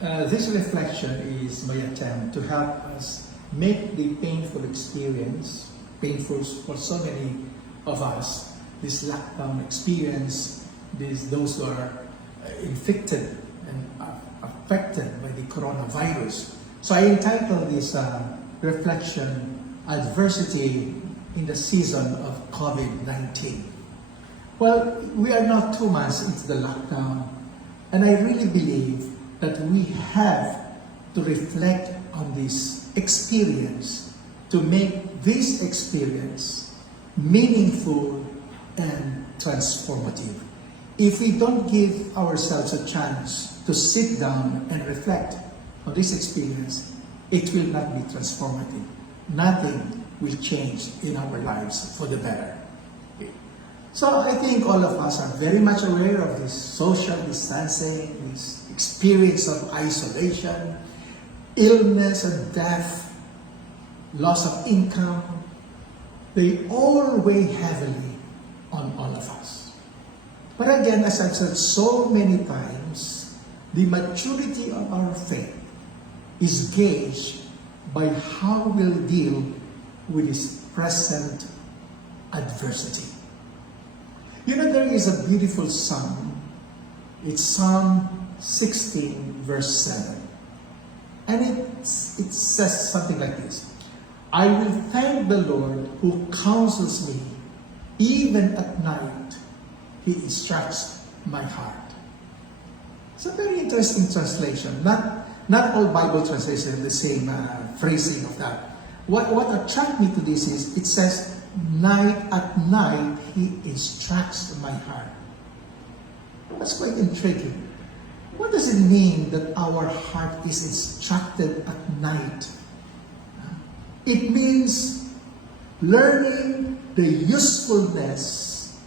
This reflection is my attempt to help us make the painful experience, painful for so many of us, this lockdown experience, those who are infected and affected by the coronavirus. So I entitled this reflection, Adversity in the Season of COVID-19. Well, we are now 2 months into the lockdown, and I really believe that we have to reflect on this experience to make this experience meaningful and transformative. If we don't give ourselves a chance to sit down and reflect on this experience, it will not be transformative. Nothing will change in our lives for the better. So I think all of us are very much aware of this social distancing, this experience of isolation, illness and death, loss of income. They all weigh heavily on all of us. But again, as I've said so many times, the maturity of our faith is gauged by how we'll deal with this present adversity. You know, there is a beautiful psalm. It's Psalm 16, verse 7. And it says something like this: I will thank the Lord who counsels me. Even at night, He instructs my heart. It's a very interesting translation. Not all Bible translations have the same phrasing of that. What attracted me to this is, it says, at night, He instructs my heart. That's quite intriguing. What does it mean that our heart is instructed at night? It means learning the usefulness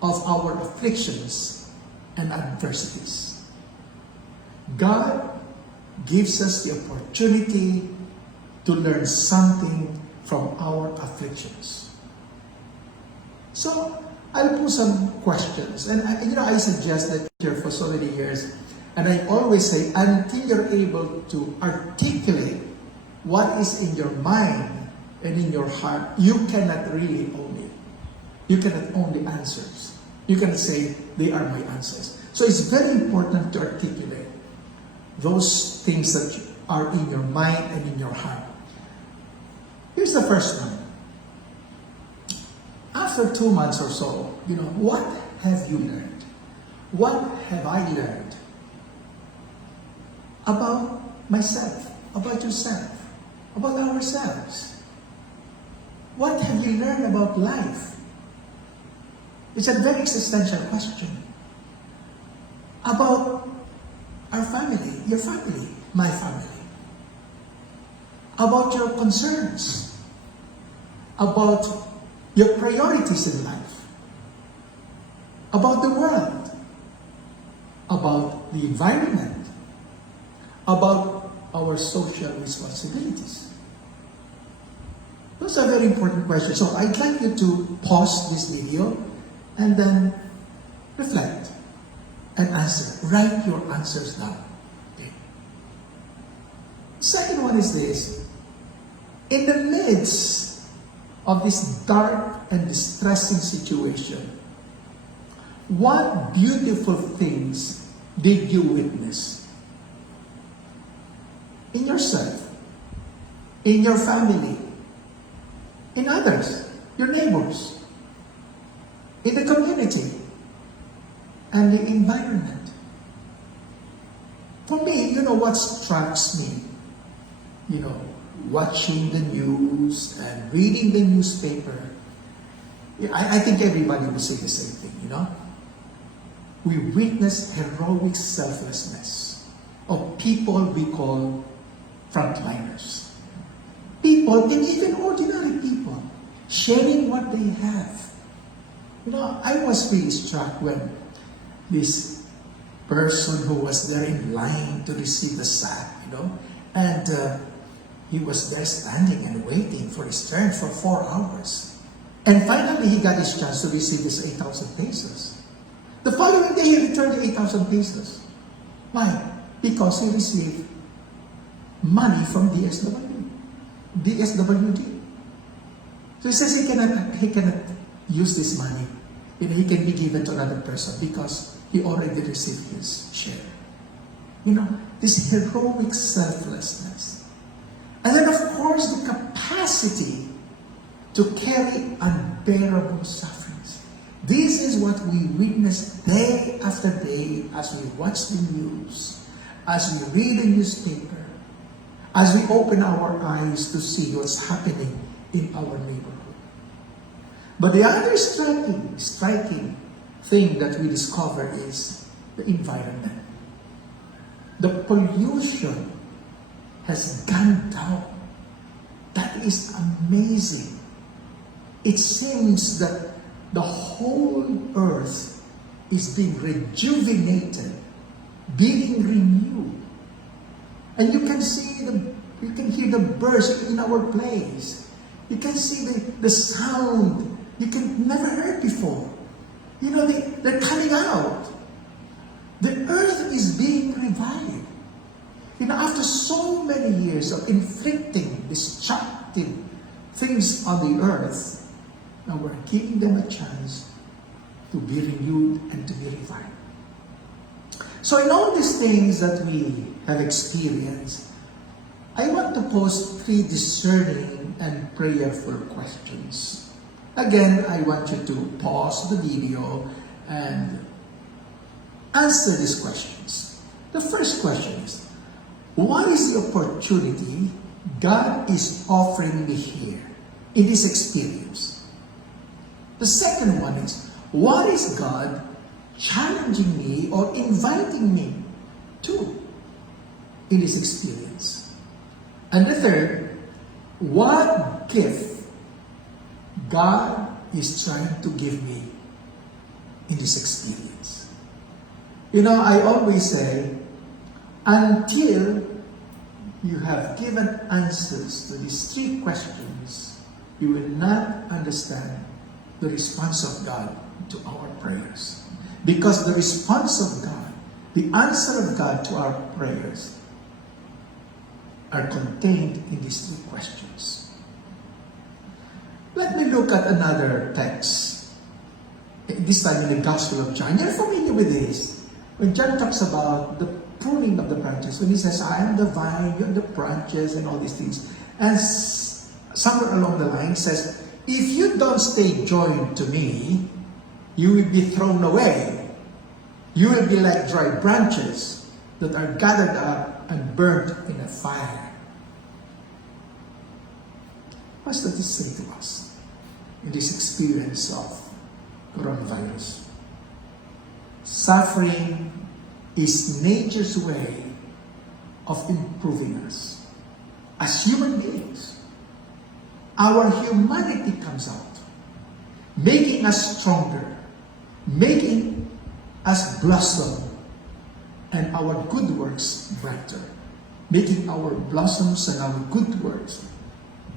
of our afflictions and adversities. God gives us the opportunity to learn something from our afflictions. So, I'll pose some questions. And I suggest that here for so many years, and I always say, until you're able to articulate what is in your mind and in your heart, you cannot really own it. You cannot own the answers. You cannot say, they are my answers. So it's very important to articulate those things that are in your mind and in your heart. Here's the first one. After 2 months or so, what have you learned? What have I learned about myself, about yourself, about ourselves? What have you learned about life? It's a very existential question. About our family, your family, my family. About your concerns. About your priorities in life. About the world. About the environment. About our social responsibilities. Those are very important questions. So I'd like you to pause this video and then reflect and answer. Write your answers down. Okay. Second one is this. In the midst of this dark and distressing situation, what beautiful things did you witness? In yourself, in your family, in others, your neighbors, in the community, and the environment. For me, what strikes me, watching the news and reading the newspaper, I think everybody will say the same thing, We witness heroic selflessness of people we call frontliners. People, and even ordinary people, sharing what they have. I was really struck when this person who was there in line to receive the sack, and he was there standing and waiting for his turn for 4 hours. And finally, he got his chance to receive his 8,000 pesos. The following day, he returned the 8,000 pesos. Why? because he received money from DSWD. So he says he cannot use this money. He can be given to another person because he already received his share. This heroic selflessness. And then, of course, the capacity to carry unbearable sufferings. This is what we witness day after day as we watch the news, as we read the newspaper, as we open our eyes to see what's happening in our neighborhood. But the other striking thing that we discover is the environment. The pollution has gone down. That is amazing. It seems that the whole earth is being rejuvenated, being renewed. And you can hear the birds in our place. You can see the sound you can never heard before. They're coming out. The earth is being revived. After so many years of inflicting destructive things on the earth, now we're giving them a chance to be renewed and to be revived. So in all these things that we have experienced, I want to pose 3 discerning and prayerful questions. Again, I want you to pause the video and answer these questions. The first question is, what is the opportunity God is offering me here in this experience? The second one is, what is God challenging me or inviting me to in this experience? And the third, what gift God is trying to give me in this experience? I always say, until you have given answers to these 3 questions, you will not understand the response of God to our prayers. Because the response of God, the answer of God to our prayers, are contained in these 3 questions. Let me look at another text. This time in the Gospel of John. You're familiar with this. When John talks about the pruning of the branches, when he says, I am the vine, you are the branches, and all these things. And somewhere along the line says, if you don't stay joined to me, you will be thrown away. You will be like dry branches that are gathered up and burnt in a fire. What does this say to us in this experience of coronavirus? Suffering is nature's way of improving us as human beings. Our humanity comes out, making us stronger, making us blossom, and our good works brighter, making our blossoms and our good works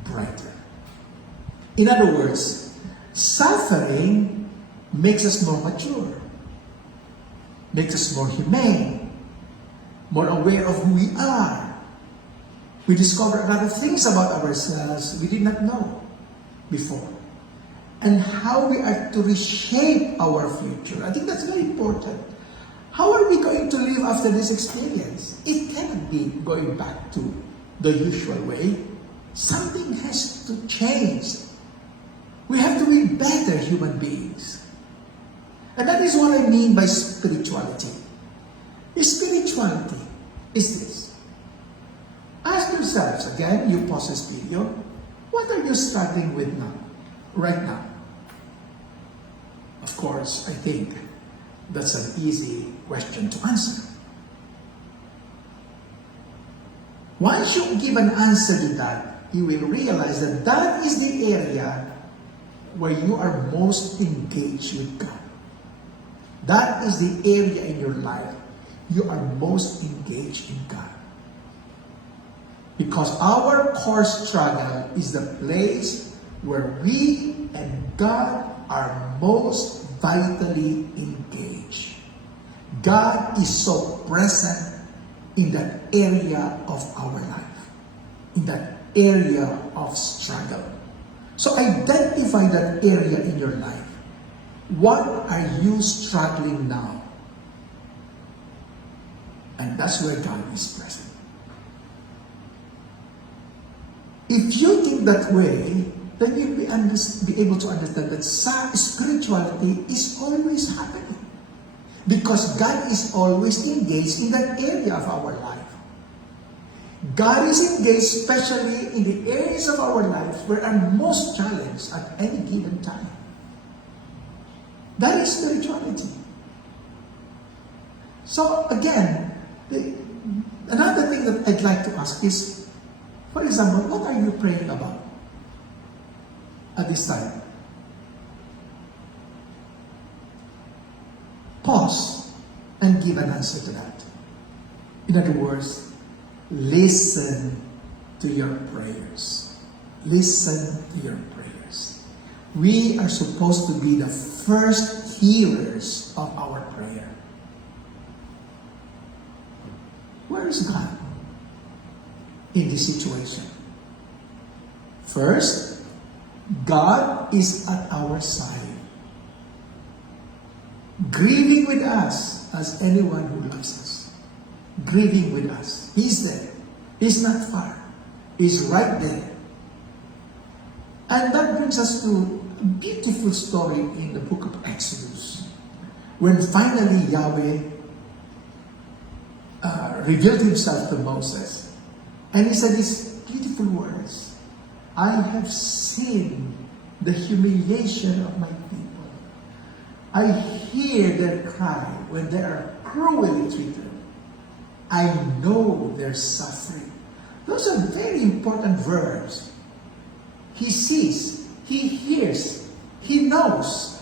brighter. In other words, suffering makes us more mature, makes us more humane, more aware of who we are. We discover a lot of things about ourselves we did not know before, and how we are to reshape our future. I think that's very important. How are we going to live after this experience? It cannot be going back to the usual way. Something has to change. We have to be better human beings. And that is what I mean by spirituality. Spirituality is this. Ask yourselves, again, you pause this video, what are you struggling with now, right now? Of course, I think that's an easy question to answer. Once you give an answer to that, you will realize that that is the area where you are most engaged with God. That is the area in your life you are most engaged in God. Because our core struggle is the place where we and God are most vitally engaged. God is so present in that area of our life, in that area of struggle. So identify that area in your life. What are you struggling now? And that's where God is present. If you think that way, then you'll be able to understand that spirituality is always happening. Because God is always engaged in that area of our life. God is engaged especially in the areas of our lives where are most challenged at any given time. That is spirituality. So again, another thing that I'd like to ask is, for example, what are you praying about at this time? Pause and give an answer to that. In other words, listen to your prayers. Listen to your prayers. We are supposed to be the first hearers of our prayer. Where is God in this situation? First, God is at our side, grieving with us as anyone who loves us. Grieving with us. He's there. He's not far. He's right there. And that brings us to a beautiful story in the book of Exodus, when finally Yahweh revealed himself to Moses. And he said these beautiful words, I have seen the humiliation of my people. I hear their cry when they are cruelly treated. I know their suffering. Those are very important verbs. He sees, he hears, he knows.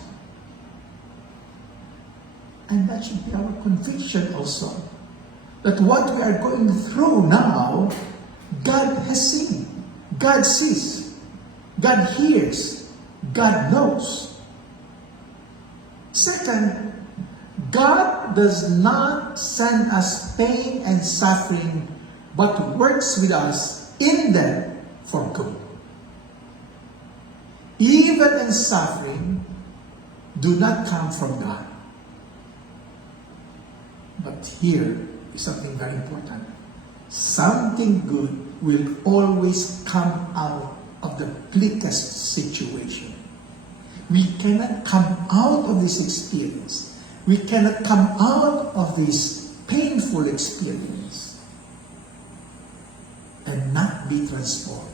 And that should be our conviction also. That what we are going through now, God has seen. God sees. God hears. God knows. Second, God does not send us pain and suffering, but works with us in them for good. Even in suffering, do not come from God. But here is something very important. Something good will always come out of the bleakest situation. We cannot come out of this experience. We cannot come out of this painful experience and not be transformed.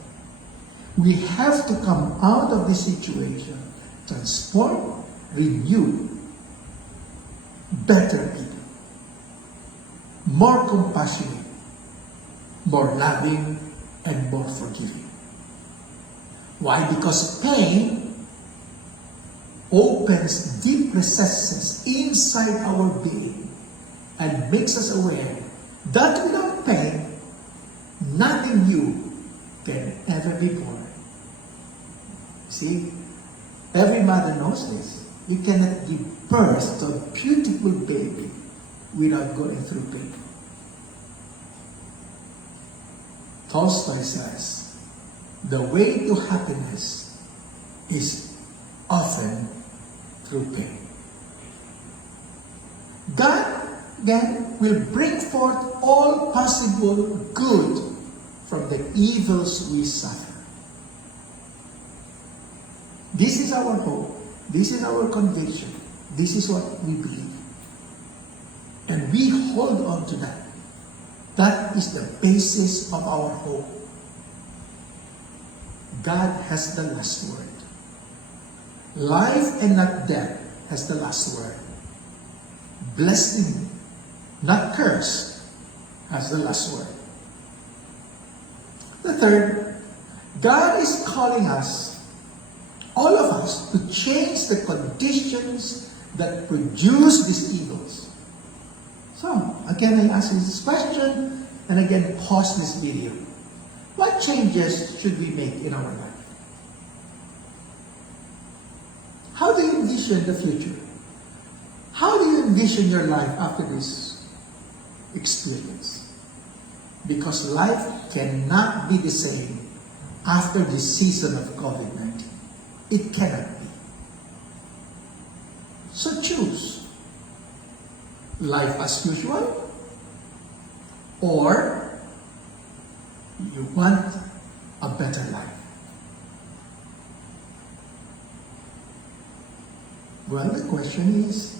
We have to come out of this situation transformed, renewed, better people, more compassionate, more loving, and more forgiving. Why? Because pain opens deep recesses inside our being and makes us aware that without pain, nothing new can ever be born. See, every mother knows this. You cannot give birth to a beautiful baby without going through pain. Tolstoy says, the way to happiness is often through pain. God, again, will bring forth all possible good from the evils we suffer. This is our hope. This is our conviction. This is what we believe. And we hold on to that. That is the basis of our hope. God has the last word. Life and not death has the last word. Blessing, not curse, has the last word. The third, God is calling us, all of us, to change the conditions that produce these evils. So, again, I ask this question, and again, pause this video. What changes should we make in our life? How do you envision the future? How do you envision your life after this experience? Because life cannot be the same after the season of COVID-19. It cannot be. So choose life as usual, or you want a better life. Well, the question is,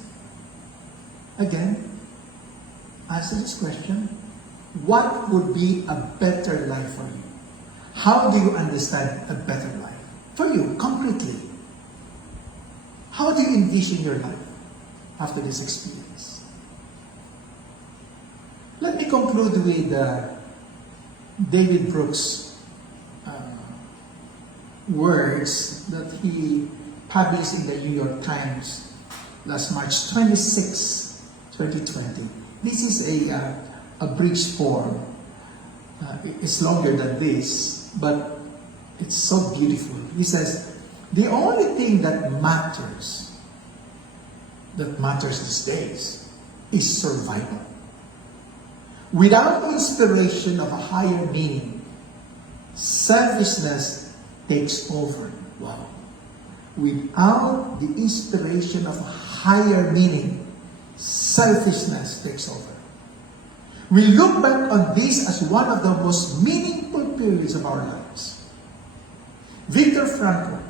again, answer this question. What would be a better life for you? How do you understand a better life? For you, concretely. How do you envision your life after this experience? Let me conclude with David Brooks' words that he published in the New York Times last March 26, 2020. This is a bridge form. It's longer than this, but it's so beautiful. He says, the only thing that matters these days is survival. Without the inspiration of a higher meaning, selfishness takes over. Wow. Without the inspiration of a higher meaning, selfishness takes over. We look back on this as one of the most meaningful periods of our lives. Viktor Frankl,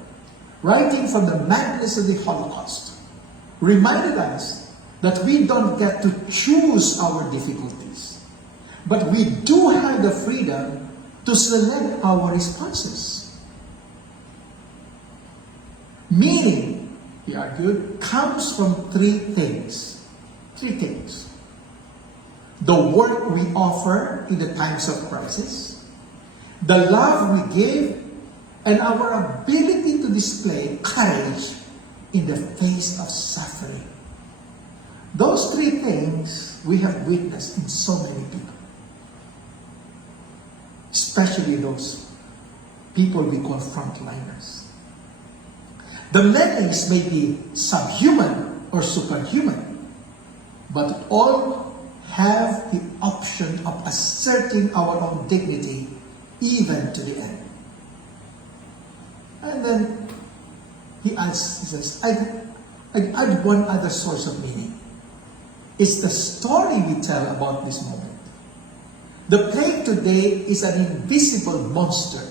writing from the madness of the Holocaust, reminded us that we don't get to choose our difficulties, but we do have the freedom to select our responses. Meaning, he argued, comes from three things. Three things. The work we offer in the times of crisis, the love we give, and our ability to display courage in the face of suffering. Those three things we have witnessed in so many people. Especially those people we call frontliners. The menace may be subhuman or superhuman, but all have the option of asserting our own dignity even to the end. And then he says, I'd add one other source of meaning. It's the story we tell about this moment. The plague today is an invisible monster,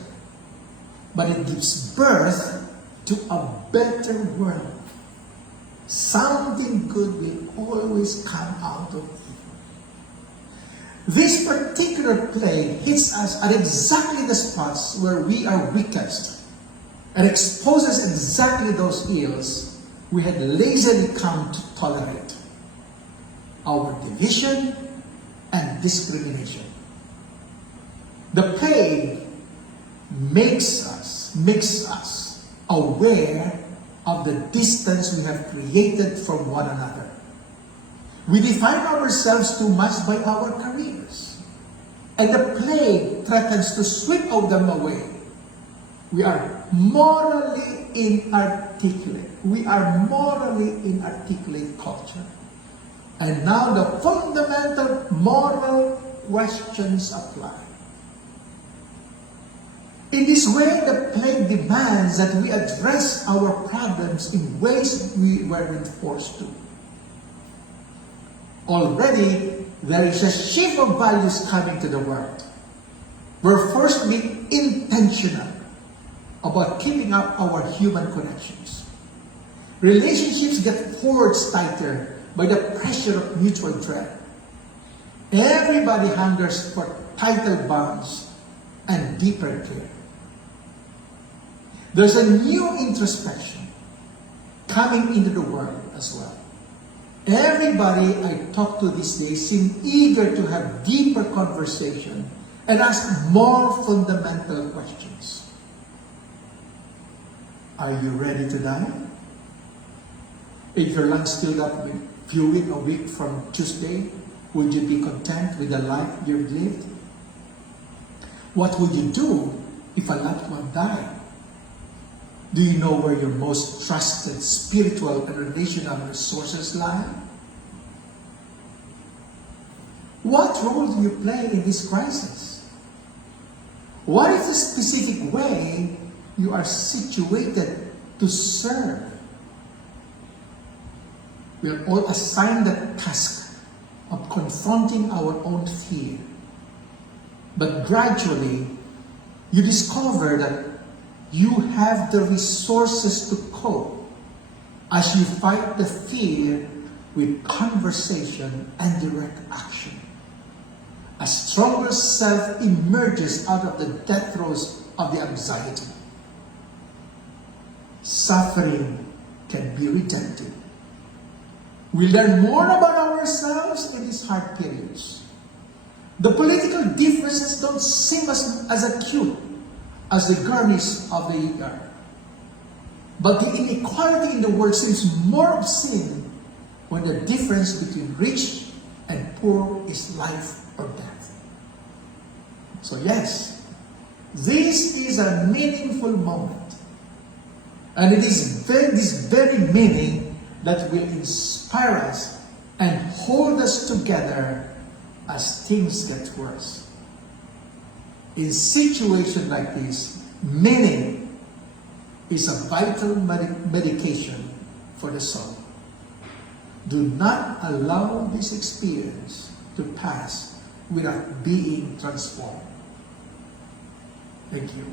but it gives birth to a better world. Something good will always come out of it. This particular plague hits us at exactly the spots where we are weakest and exposes exactly those ills we had lazily come to tolerate. Our division and discrimination. The plague makes us aware of the distance we have created from one another. We define ourselves too much by our careers, and the plague threatens to sweep them away. We are morally inarticulate. We are morally inarticulate culture. And now the fundamental moral questions apply. In this way, the plague demands that we address our problems in ways we weren't forced to. Already, there is a shift of values coming to the world. We're forced to be intentional about keeping up our human connections. Relationships get forged tighter by the pressure of mutual dread. Everybody hungers for tighter bonds and deeper care. There's a new introspection coming into the world as well. Everybody I talk to these days seem eager to have deeper conversation and ask more fundamental questions. Are you ready to die? If your lungs filled up with fluid a week from Tuesday, would you be content with the life you've lived? What would you do if a loved one died? Do you know where your most trusted spiritual and relational resources lie? What role do you play in this crisis? What is the specific way you are situated to serve? We are all assigned the task of confronting our own fear. But gradually, you discover that you have the resources to cope as you fight the fear with conversation and direct action. A stronger self emerges out of the death throes of the anxiety. Suffering can be redemptive. We learn more about ourselves in these hard periods. The political differences don't seem as acute as the garnish of the year. But the inequality in the world seems more obscene when the difference between rich and poor is life or death. So yes, this is a meaningful moment. And it is this very meaning that will inspire us and hold us together as things get worse. In situations like this, meaning is a vital medication for the soul. Do not allow this experience to pass without being transformed. Thank you.